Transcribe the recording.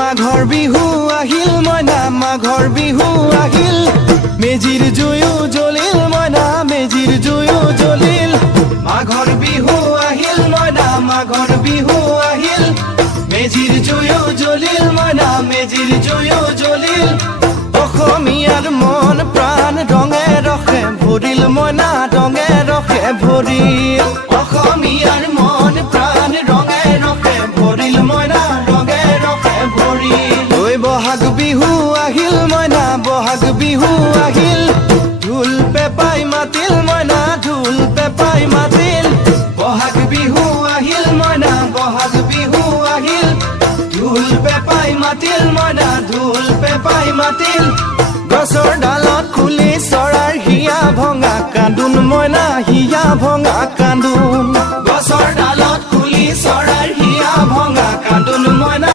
মাঘৰ বিহু আহিল মইনা মাঘৰ বিহু আহিল মেজিৰ জুয়ো জ্বলিল মইনা মেজিৰ জুয়ো জ্বলিল মাঘৰ বিহু আহিল মইনা মাঘৰ বিহু আহিল মেজিৰ জুয়ো জ্বলিল মইনা মেজিৰ জুয়ো জ্বলিল অসমীয়াৰ মন প্ৰাণ ৰঙে ৰখে ভৰিল মইনা ৰঙে ৰখে ভৰিল অসমীয়াৰ মন প্ৰাণ ৰঙে ৰখে ভৰিল মইনা ৰঙে ৰখে ভৰিল ঐ বহাগ বিহু আহিল মইনা বহাগ বিহু আহিল ঢোল পেপাই মাতিল মইনা ঢোল পেপাই মাতিল বহাগ বিহু আহিল মইনা বহাগ বিহু আহিল ঢোল পেপাই মাতিল মইনা ঢোল পেপাই মাতিল গছৰ ডালত খুলি চৰাৰ হিয়া ভঙা কান্দোন মইনা হিয়া ভঙা